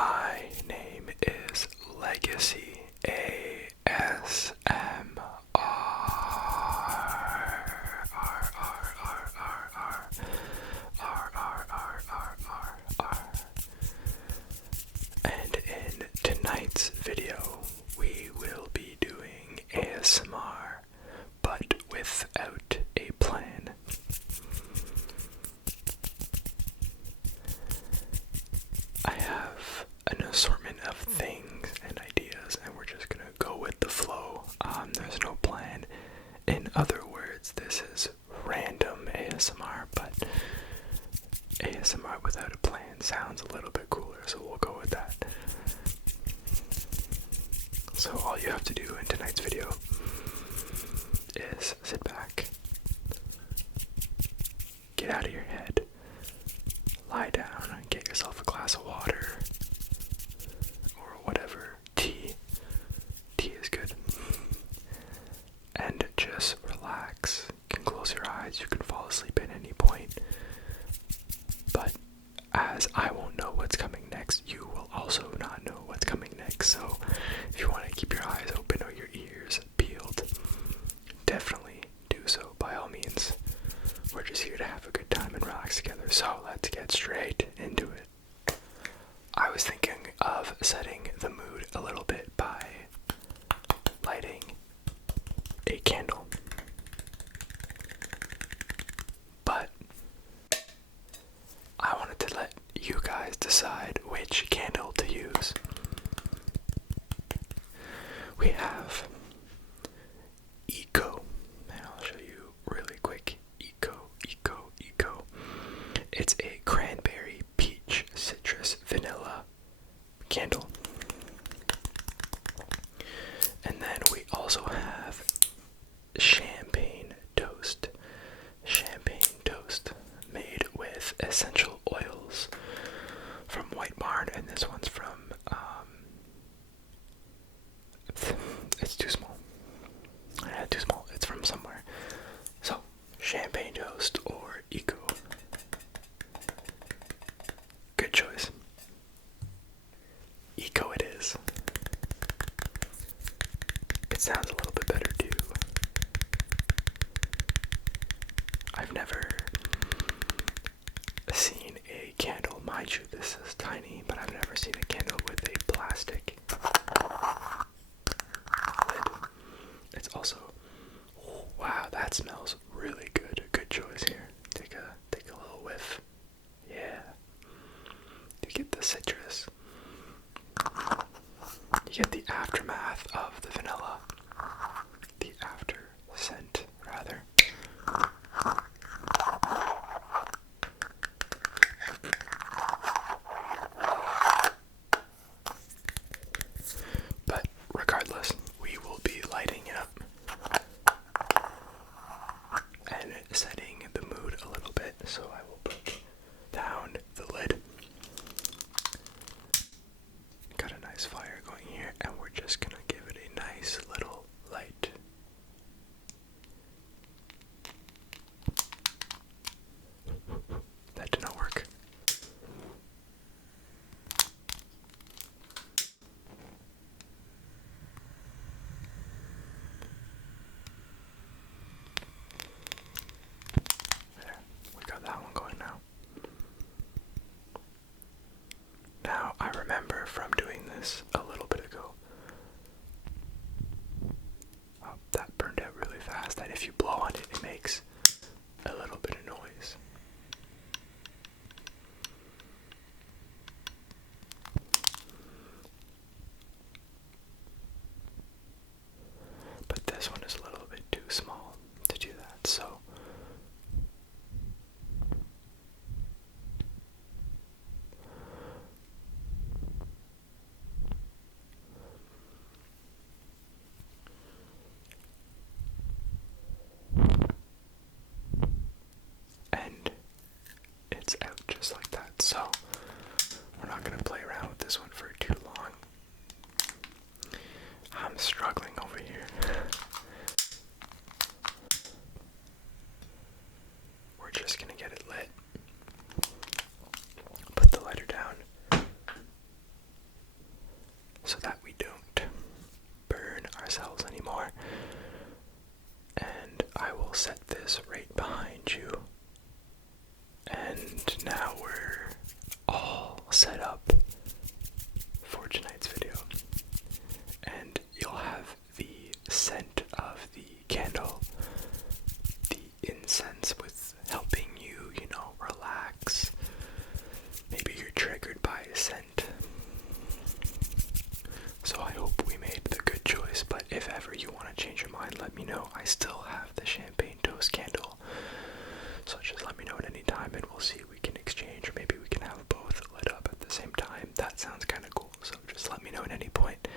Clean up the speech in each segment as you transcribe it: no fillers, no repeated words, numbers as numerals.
My name is Legacy ASMR. And in tonight's video, we will be doing ASMR, but without a plan. I have an assortment of things and ideas, and we're just gonna go with the flow. There's no plan. In other words, this is random ASMR, but ASMR without a plan sounds a little bit cooler, so we'll go with that. So all you have to do in tonight's video is sit back, get out of your head, lie down, get yourself a glass of water, or whatever, tea is good, and just relax. You can close your eyes, you can fall asleep at any point, but as I won't know what's coming next, you will also not know what's coming next. So if you want to keep your eyes open or your ears peeled, definitely do so by all means. We're just here to have a good time and relax together, so let's get straight into it. I was thinking of setting the mood a little bit by lighting a candle, but I wanted to let you guys decide which candle to use. We have Eco, and I'll show you really quick. Eco. It's a cranberry, peach, citrus, vanilla candle. And then we also have champagne toast. Made with essential oils from White Barn, and this one's from it's too small. It's from somewhere. So, champagne toast or Eco. Good choice. Eco it is. It sounds a little bit better too. I've never seen a candle, mind you, this is tiny, but I've never seen a candle with a plastic lid. It's also, wow, that smells really good. Good choice here. Take a little whiff. Yeah. You get the citrus. You get the aftermath of the vanilla. The after scent, rather. But regardless, we will be lighting it up and setting the mood a little bit, so I will put down the lid. Got a nice fire going here, and we're just gonna give it a nice little light. That did not work. There, we got that one going now. Now, I remember from doing this a little bit ago. Oh, that burned out really fast. That if you blow on it, it makes a little bit of noise. But this one is a little bit too small to do that, so and it's out just like that. So we're not gonna play around with this one for too long. I'm struggling over here. We're just gonna get it lit. Put the lighter down. ourselves anymore. And I will set this right behind you. And now we're all set up for tonight's video. And you'll have the scent of the candle, the incense with helping you, relax. Maybe you're triggered by a scent. So I hope we made the good choice, but if ever you want to change your mind, let me know. I still have the champagne toast candle. So just let me know at any time and we'll see if we can exchange, or maybe we can have both lit up at the same time. That sounds kind of cool, so just let me know at any point.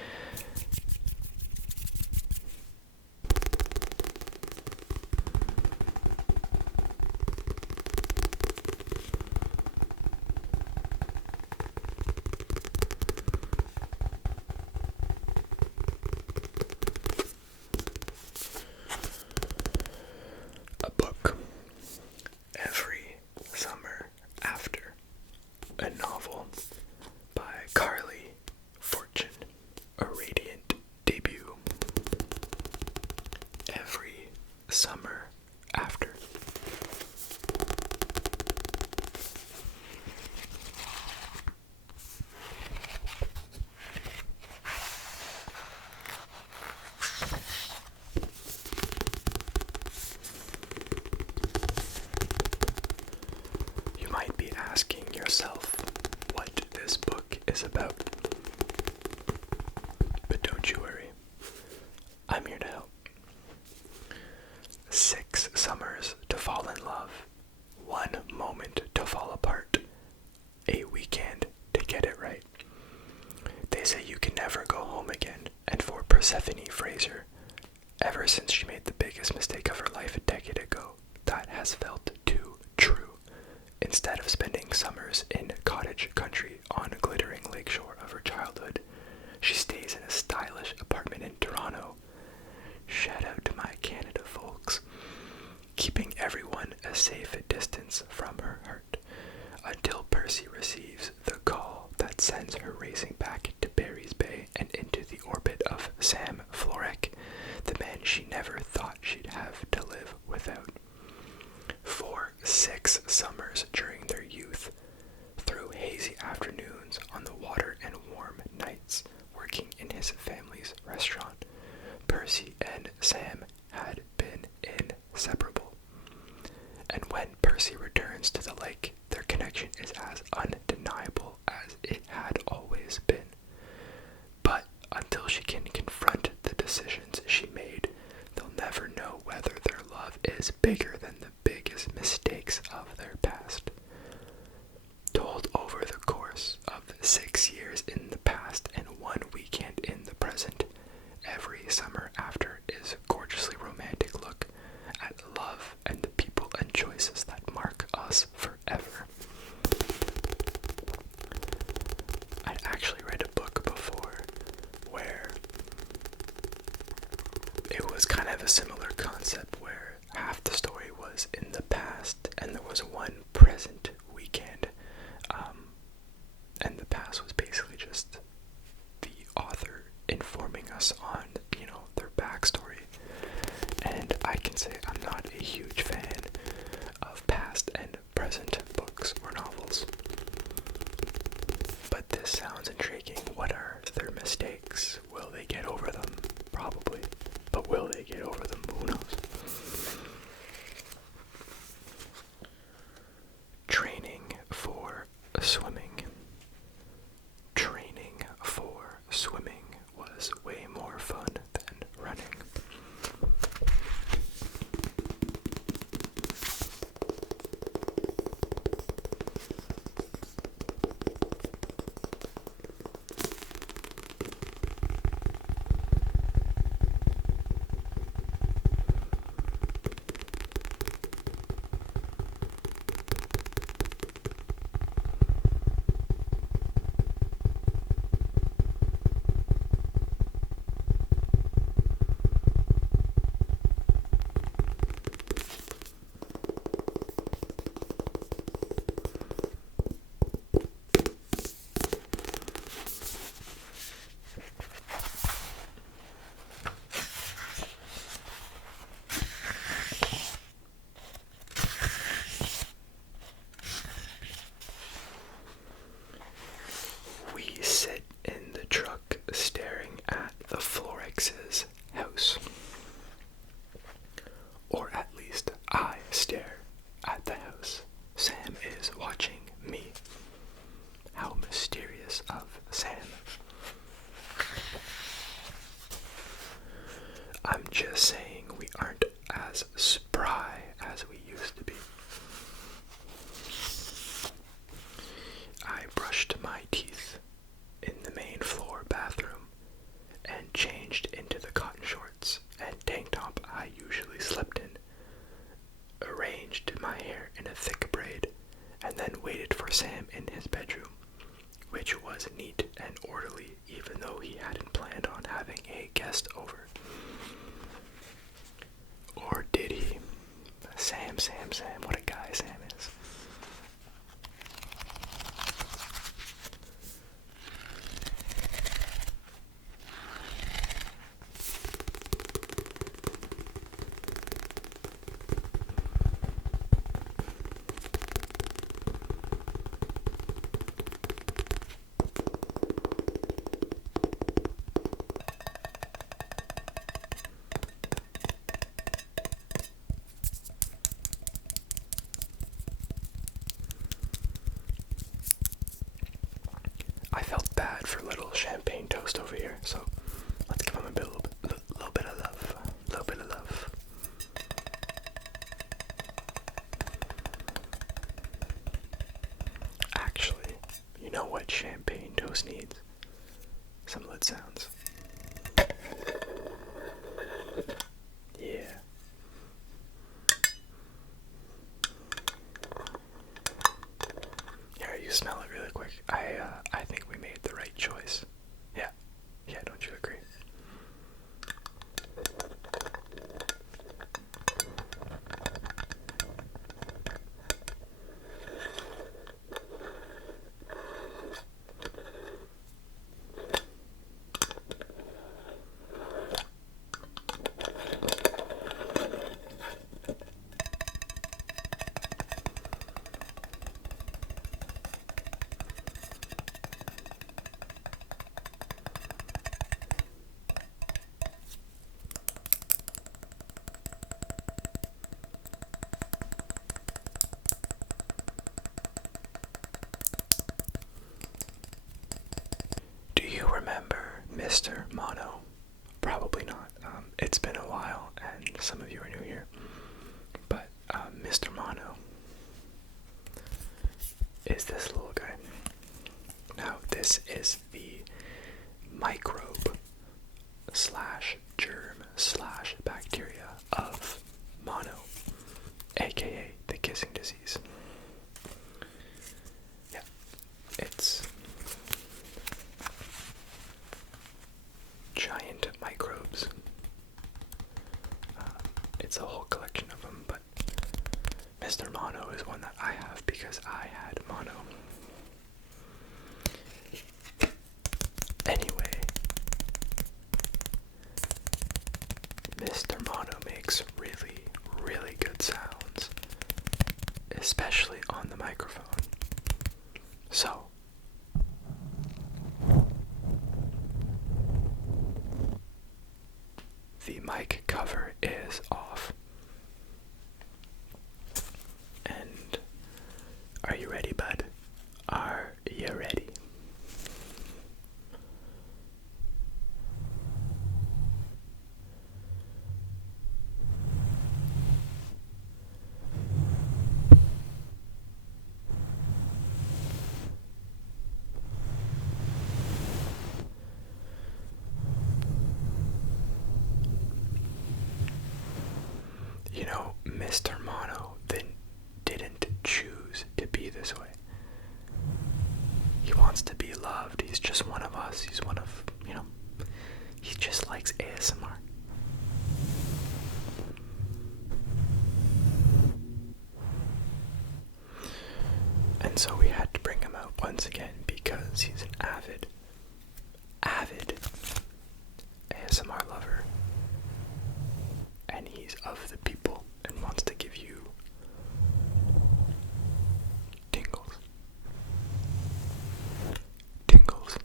A book. Every Summer After. A novel by Carly Fortune. A radiant debut. Every Summer After. You might be asking yourself what this book is about. But don't you worry, I'm here to help. 6 summers to fall in love, 1 moment to fall apart, a weekend to get it right. They say you can never go home again, and for Persephone Fraser, ever since she made the biggest mistake of her life a decade ago, that has felt too true. Instead of spending summers in cottage country on a glittering lakeshore of her childhood, she stays in a stylish apartment in Toronto. Shout out to my Canada folks. Keeping everyone a safe distance from her heart, until Percy receives the call that sends her racing back to Barry's Bay and into the orbit of Sam Florek, the man she never thought she'd have to live without. For 6 summers during their youth, through hazy afternoons on the water and warm nights working in his family's restaurant, Percy and Sam had been inseparable. And when Percy returns to the lake, their connection is as undeniable as it had always been. But until she can confront the decisions she made, they'll never know whether their love is bigger than the biggest mistakes of their past. Told over the course of 6 years in the past and 1 weekend in the present, Every Summer After is a gorgeously romantic look at love and the people and choices that mark us forever. I'd actually read a book before where it was kind of a similar concept, where half the story was in the past and there was 1 present weekend, and the past was basically just the author informing us on, their backstory. And I can say I'm not a huge fan of past and present books or novels. But this sounds intriguing. What are their mistakes? Will they get over them? Probably. But will they get over them? Who knows? Training for swimming. Training for swimming was way more fun than running. purpose of Sam. I'm just saying we aren't as spry as we used to be. I brushed my teeth in the main floor bathroom and changed into the cotton shorts and tank top I usually slept in, arranged my hair in a thick braid, and then waited for Sam in his bedroom, which was neat and orderly even though he hadn't planned on having a guest over. Or did he? Sam, what a guy Sam is. I felt bad for little champagne toast over here, so let's give him a little bit of love. A little bit of love. Actually, you know what champagne toast needs? Some lid sounds. Yeah. Here, you smell it really quick. I think we made the right choice. Yeah, don't you agree? Do you remember Mr. Mono? Probably not. It's been a while, and some of you are new here. But Mr. Mono is this little guy. Now, this is the microbe slash germ slash bacteria of mono, aka the kissing disease. Yeah, it's giant microbes. It's a whole collection of them, but Mr. Mono is one that I have because I had mono. Anyway, Mr. Mono makes really, really good sounds, especially on the microphone. So, the mic cover is off. And are you ready, bud? Are you ready? You know, Mr. Mono then didn't choose to be this way. He wants to be loved. He's just one of us. He's one of, he just likes ASMR. And so we had to bring him out once again because he's an avid ASMR lover. And he's of the people and wants to give you tingles. Tingles.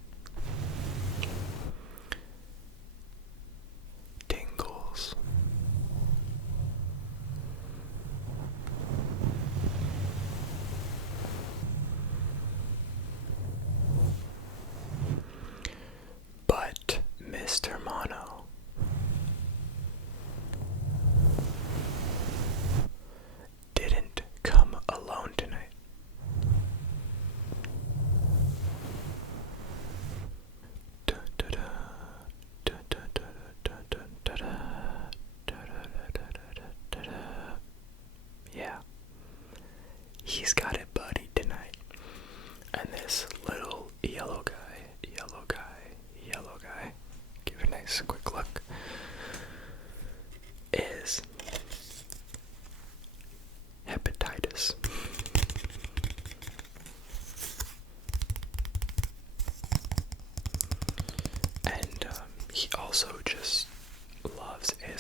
Tingles.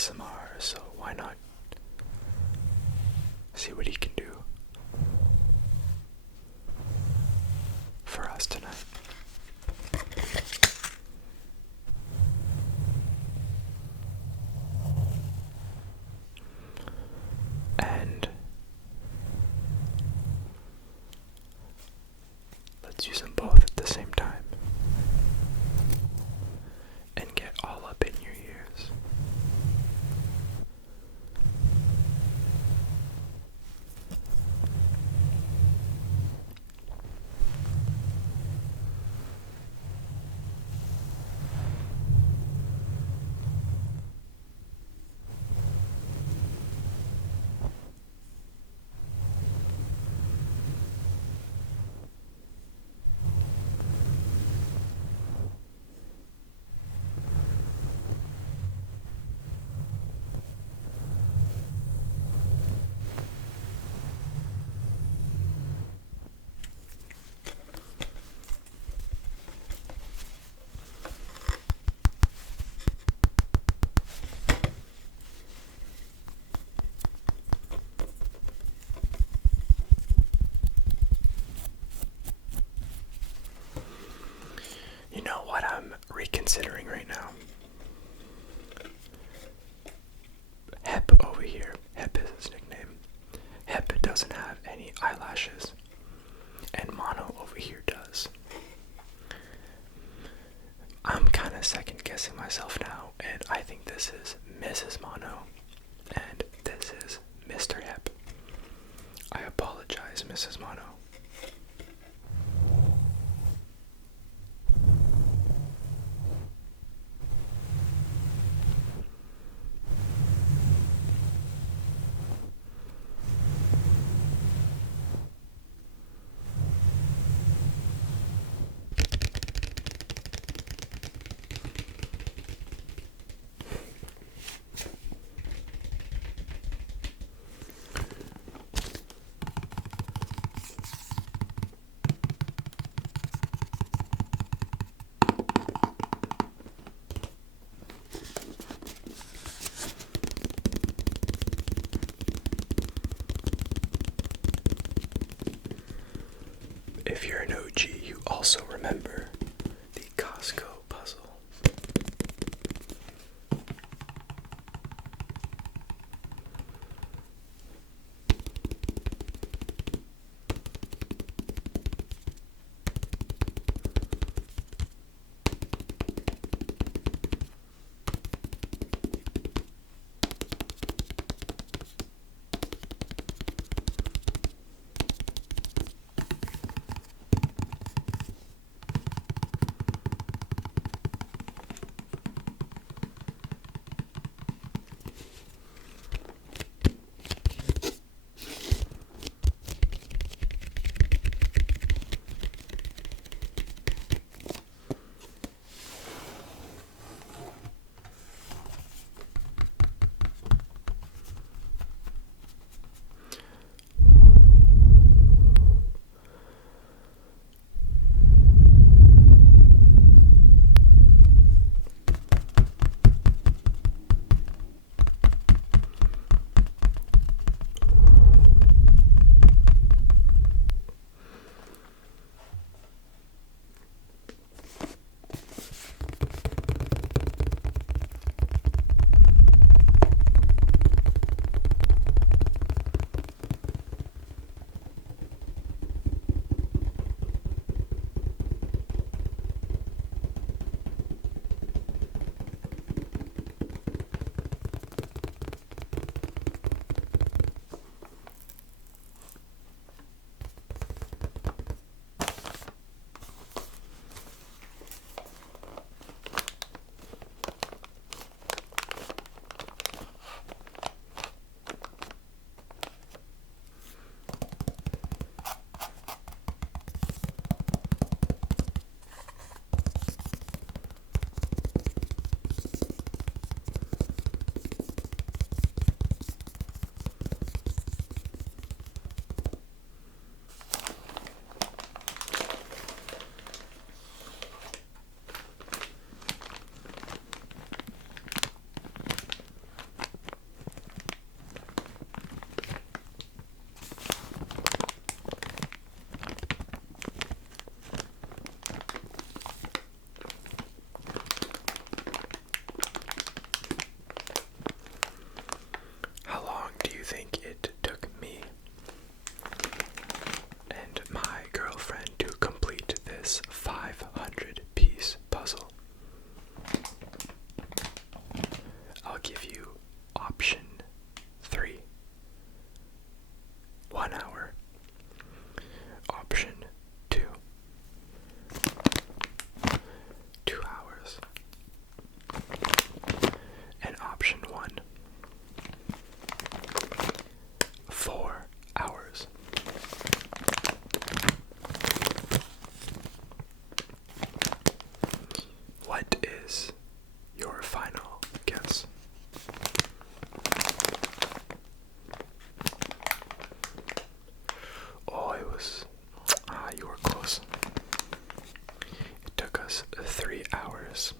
ASMR, so why not see what he can do for us tonight. And let's use them both at the same time and get all up in your ears. You know what I'm reconsidering right now? Hep over here. Hep is his nickname. Hep doesn't have any eyelashes, and Mono over here does. I'm kind of second guessing myself now, and I think this is Mrs. Mono, and this is Mr. Hep. I apologize, Mrs. Mono. If you're an OG, you also remember the Costco puzzle. is your final guess? Oh, it was... you were close. It took us 3 hours.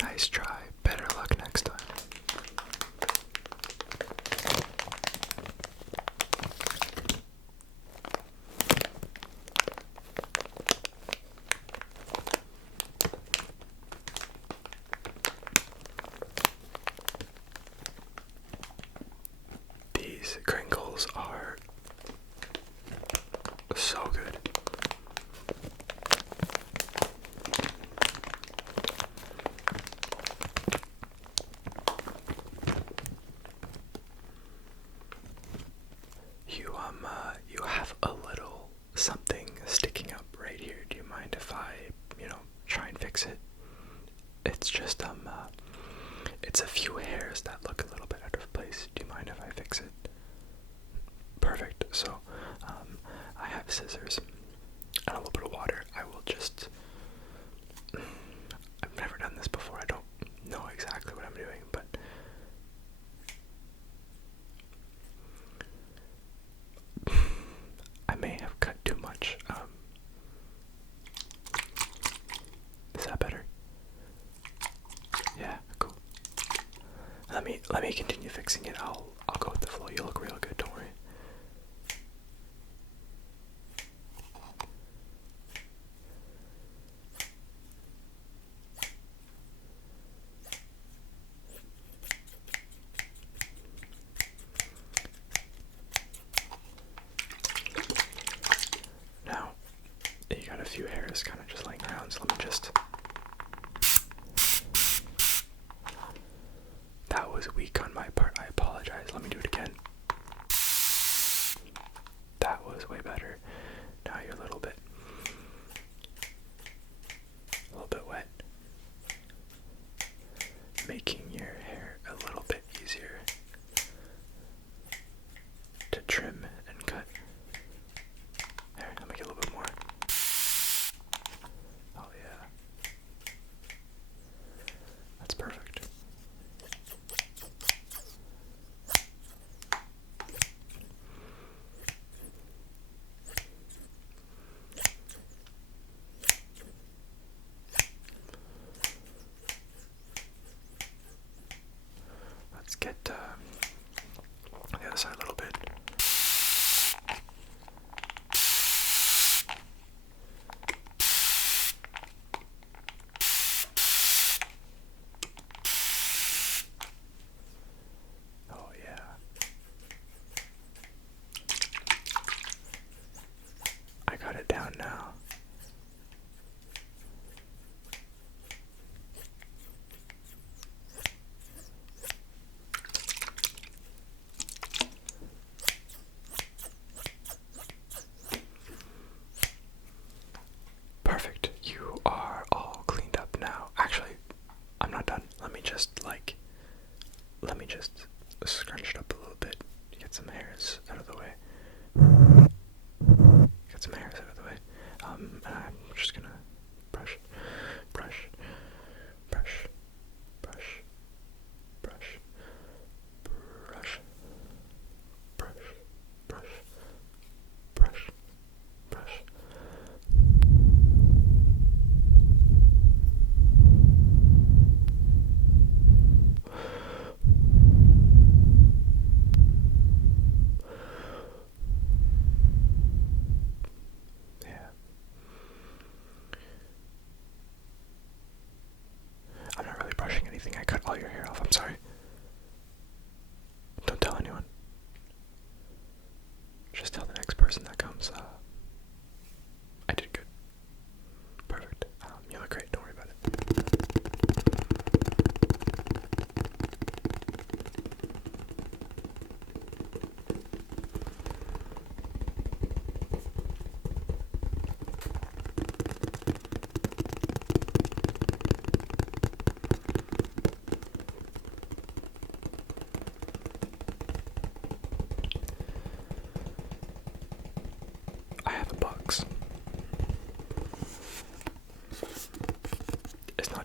Nice try. Better luck next time. These crinkles are so good. You have a little something sticking up right here. Do you mind if I, try and fix it? It's just it's a few hairs that look a little bit out of place. Do you mind if I fix it? Perfect. So, I have scissors and a little bit of water. I will just... I've never done this before. I don't know exactly what I'm doing, but... I may have cut too much. Is that better? Yeah, cool. Let me continue fixing it. I'll go with the flow. You look real good, don't worry. Now, you got a few hairs kind of just laying around, so let me just... That was weak on my part. I apologize. Let me do it again. That was way better. Now you're a little bit wet. Making your hair a little bit easier to trim and cut. There, I'll make it a little bit more. Oh yeah. That's perfect. Let's get the other side a little bit. Oh yeah. I got it down now. Perfect. You are all cleaned up now. Actually, I'm not done. Let me just scrunch it up a little bit. Get some hairs out of the way. And I'm just gonna brush, brush, brush, brush, brush, brush, brush, brush, brush, brush. Yeah. I'm not really brushing anything. I cut all your hair off. I'm sorry. Don't tell anyone. Just tell the next person that comes. I did good. Perfect. You look great. Don't worry about it.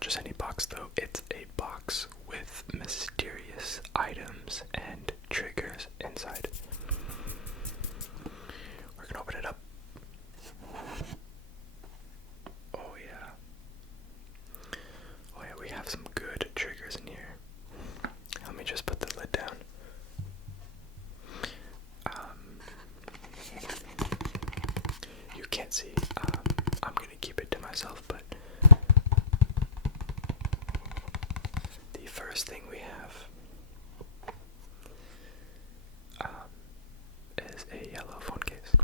just any box though. It's a box with mysterious items and triggers inside. We're gonna open it up. Oh yeah. Oh yeah, we have some good triggers in here. Let me just put the lid down. You can't see. I'm gonna keep it to myself, but the first thing we have is a yellow phone case.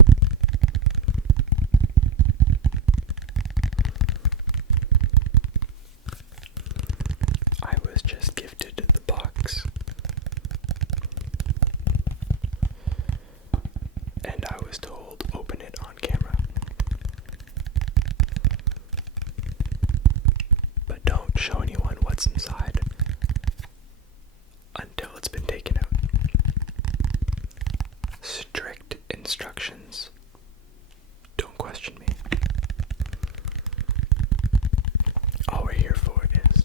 I was just gifted the box, and I was told open it on camera. But don't show anyone what's inside until it's been taken out. Strict instructions. Don't question me. All we're here for is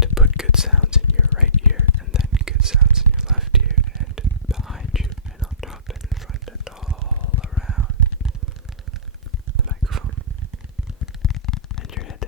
to put good sounds in your right ear, and then good sounds in your left ear, and behind you, and on top, and in front, and all around the microphone and your head.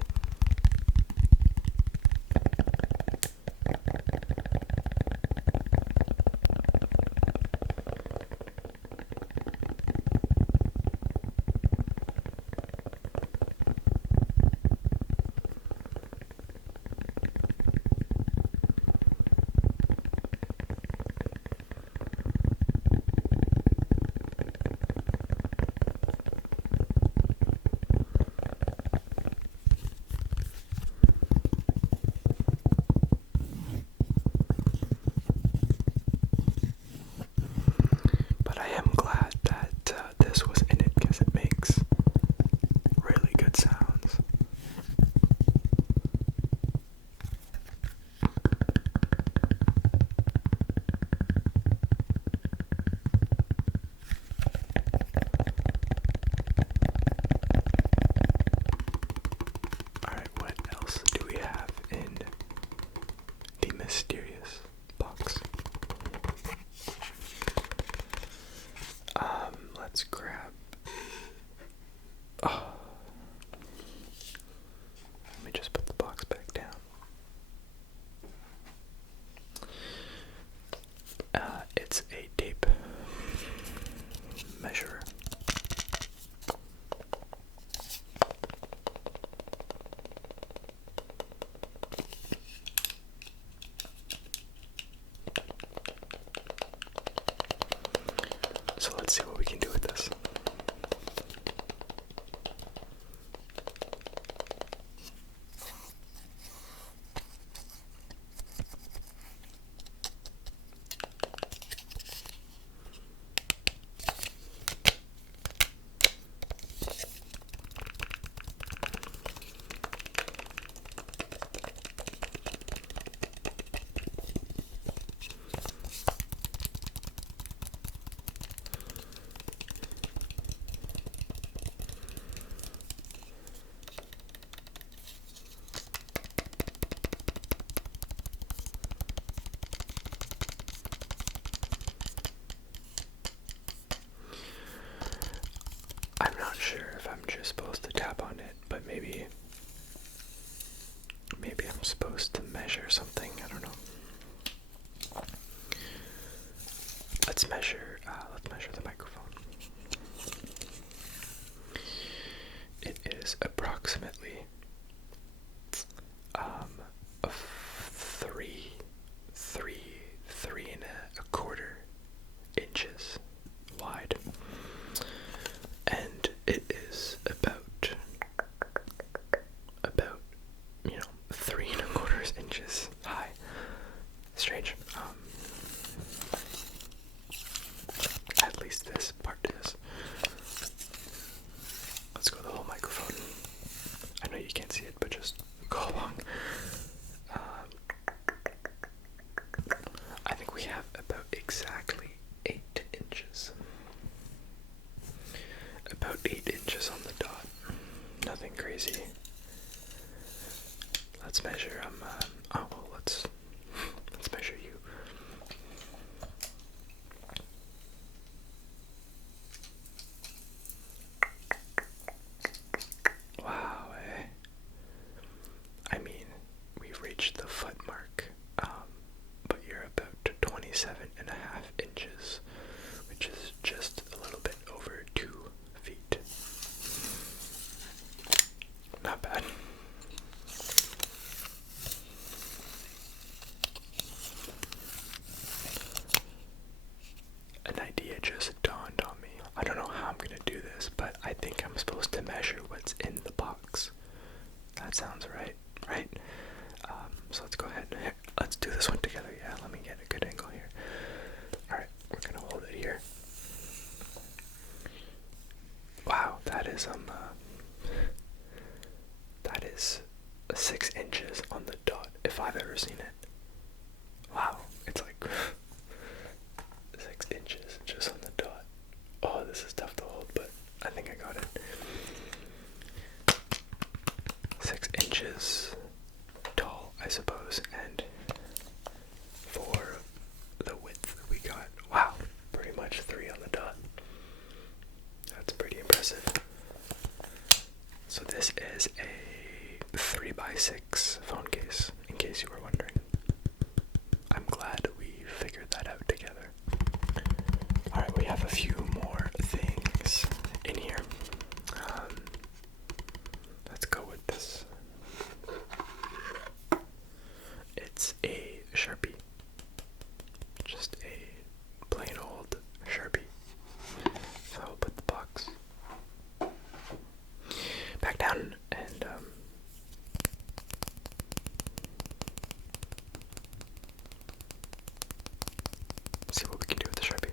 But I am glad that this was in it because it makes really good sounds. Alright, what else do we have in the mysterious box? Let's grab. Oh. Let me just put the box back down. It's a tape measurer. So let's see what we can do with this. I'm not sure if I'm just supposed to tap on it, but maybe I'm supposed to measure something. I don't know. Let's measure the microphone. It is approximately a three and a quarter inches wide, and it is about 3 1/4 let's measure. Let's measure you. Wow, eh? I mean, we've reached the foot mark, but you're about 27.5 inches, which is just a little bit over 2 feet. Not bad. An idea just dawned on me. I don't know how I'm gonna do this, but I think I'm supposed to measure what's in the box. That sounds right, right? So let's go ahead and let's do this one together. Yeah, let me get a good angle here. Alright, we're gonna hold it here. Wow, that is 6 inches on the dot, if I've ever seen it. Wow, it's like 6 inches just on the dot. Oh, this is tough to hold, but I think I got it. 6 inches tall, I suppose, and for the width we got, wow, pretty much 3 on the dot. That's pretty impressive. So this is a 3x6 phone case, in case you were wondering. I'm glad we figured that out together. Alright, we have a few more things in here. Let's go with this. It's a Sharpie. Just a plain old Sharpie. So I'll put the box back down and see what we can do with the Sharpie.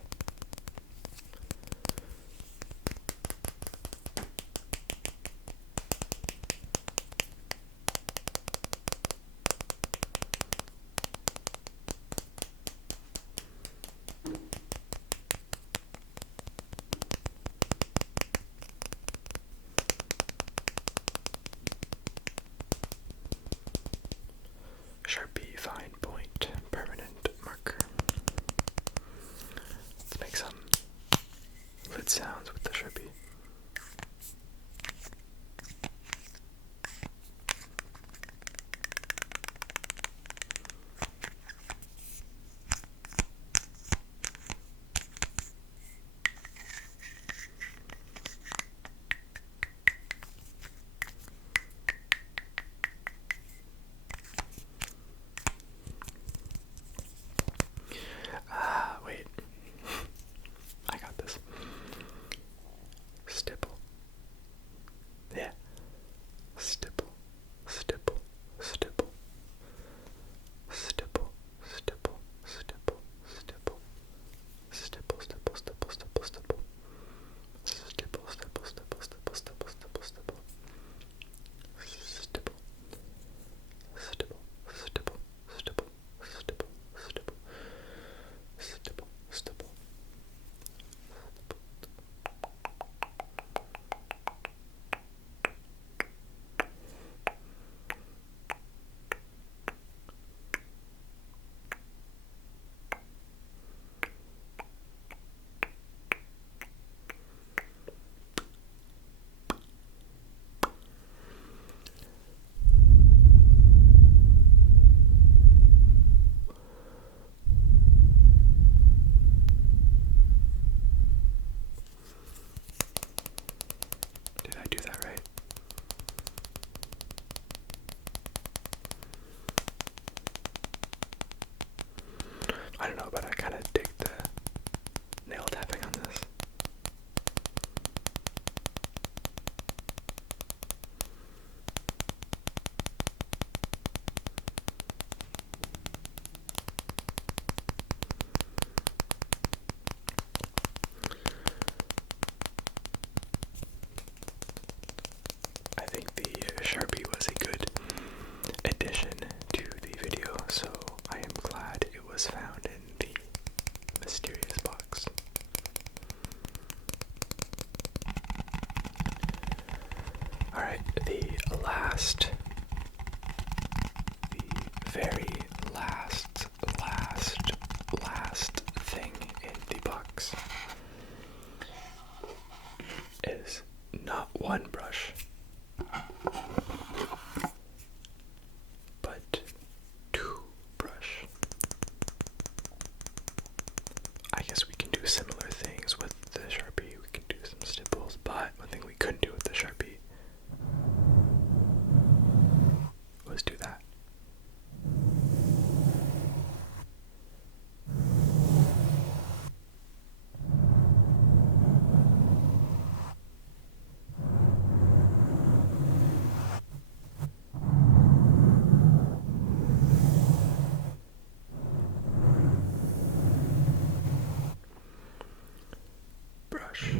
very last thing in the box is not one brush, but two brush. I guess we can do similar things with the Sharpie. We can do some stiples, but one thing we couldn't do with the Sharpie was do that. Brush.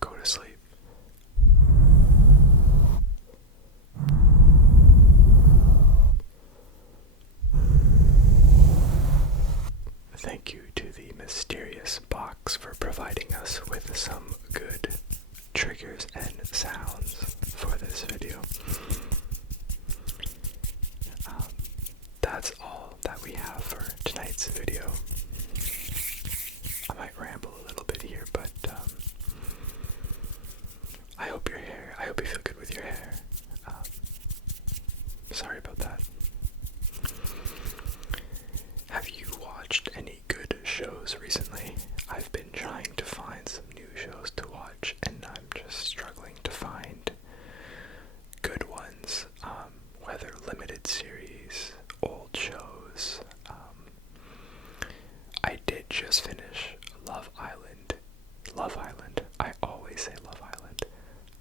Go to sleep. Thank you to the mysterious box for providing us with some good triggers and sounds for this video. That's all that we have for tonight's video. I might ramble a little bit here, but I hope you feel good with your hair. Sorry about that. Have you watched any good shows recently? I've been trying to find some new shows to watch, and I'm just struggling to find good ones, whether limited series, old shows. I did just finish Love Island. I always say Love Island.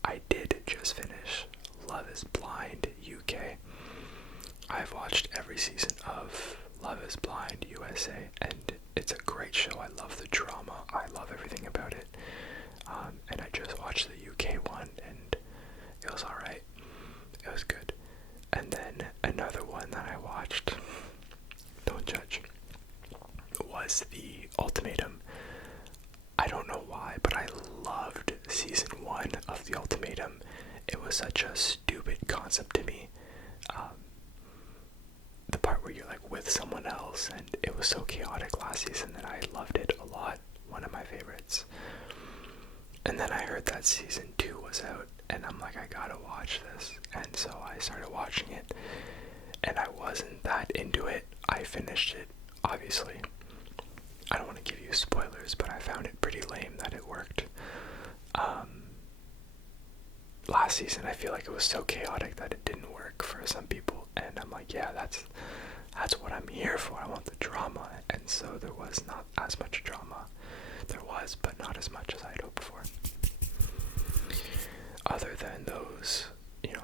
I did just finish Love is Blind UK. I've watched every season of Love is Blind USA, and it's a great show. I love the drama. I love everything about it. And I just watched the UK one, and it was alright. It was good. And then another one that I watched, don't judge, was The Ultimatum. I don't know why, but I loved season 1 of The Ultimatum. It was such a stupid concept to me. The part where you're like with someone else, and it was so chaotic last season that I loved it a lot. One of my favorites. And then I heard that season 2 was out, and I'm like, I gotta watch this. And so I started watching it, and I wasn't that into it. I finished it, obviously. I don't want to give you spoilers, but I found it pretty lame that it worked. Last season, I feel like it was so chaotic that it didn't work for some people, and I'm like, like, yeah, that's what I'm here for. I want the drama. And so there was not as much drama. There was, but not as much as I had hoped for. Other than those,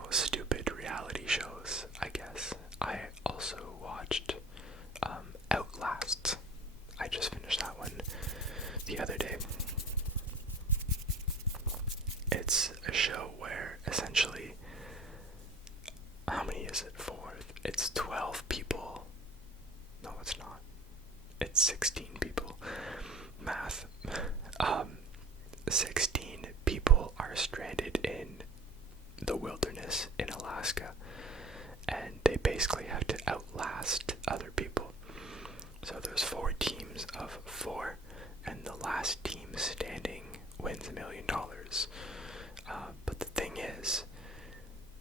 stupid reality shows, I guess, I also watched Outlast. I just finished that one the other day. It's a show where essentially, how many is it for? It's 12 people. No, it's not. It's 16 people. Math. 16 people are stranded in the wilderness in Alaska, and they basically have to outlast other people. So there's 4 teams of 4, and the last team standing wins $1 million. But the thing is,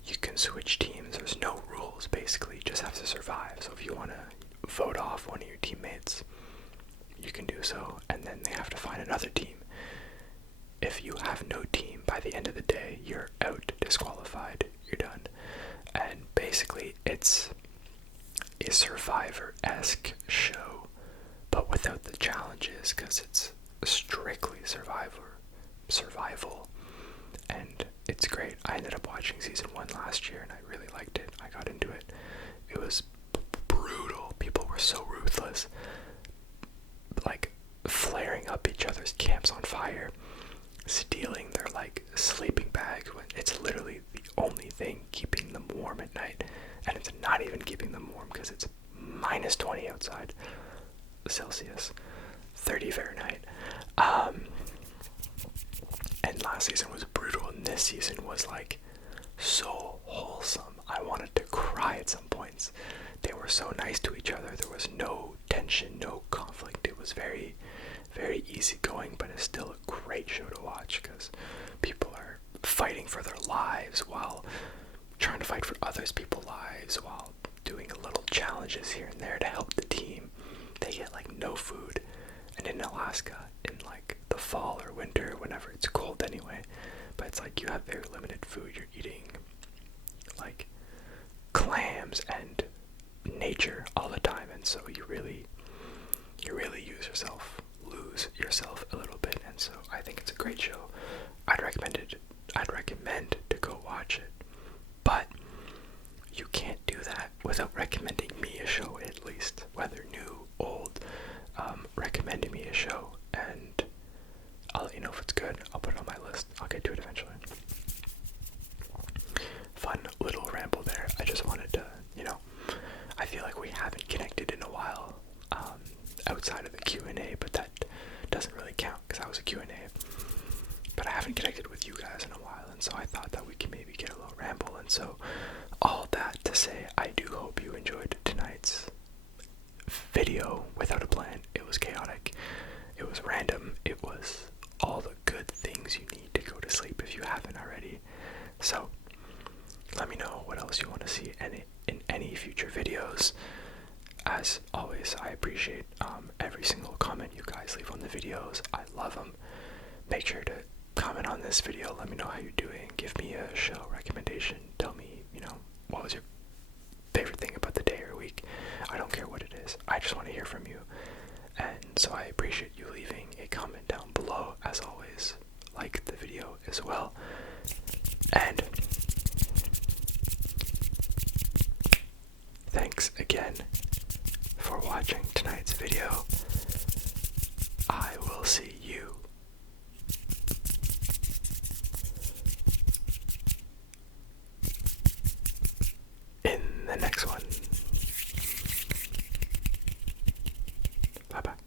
you can switch teams. There's no rules, basically. You just have to survive. So if you want to vote off one of your teammates, you can do so, and then they have to find another team. If you have no team, by the end of the day, you're out, disqualified, you're done. And basically, it's a Survivor-esque show, but without the challenges, because it's strictly survival, and it's great. I ended up watching season 1 last year, and I really liked it. I got into it. It was brutal. People were so ruthless, like flaring up each other's camps on fire, stealing their sleeping bags when it's literally the only thing keeping them warm at night, and it's not even keeping them warm because it's minus 20 outside Celsius, 30 Fahrenheit. And last season was brutal, and this season was so wholesome. I wanted to cry at some points. They were so nice to each other. There was no tension, no conflict. It was very, very easygoing, but it's still a great show to watch because people are fighting for their lives while trying to fight for others people's lives, while doing little challenges here and there to help the team. They get no food, and in Alaska, in the fall or winter, whenever it's cold anyway, but it's you have very limited food. You're eating clams and nature all the time, and so you really lose yourself a little bit. And so I think it's a great show. I'd recommend to go watch it, but you can't do that without recommending me a show, at least, whether new, old. Recommending me a show, and I'll let you know if it's good. I'll put it on my list. I'll get to it eventually. Fun little ramble there. I just wanted to, I feel like we haven't connected in a while, outside of the Q&A, but that doesn't really count because I was a Q&A. But I haven't connected with you guys in a while, and so I thought that we could maybe get a little ramble. And so all that to say, I do hope you enjoyed tonight's video without a plan. It was chaotic, it was random, it was all the good things you need to go to sleep if you haven't already. So let me know what else you want to see in any future videos. As always, I appreciate every single comment you guys leave on the videos. I love them. Make sure to comment on this video. Let me know how you're doing. Give me a show recommendation. Tell me, what was your favorite thing about the day or week. I don't care what it is. I just want to hear from you. And so I appreciate you leaving a comment down below. As always, like the video as well. And thanks again for watching tonight's video. I will see you in the next one. Bye bye.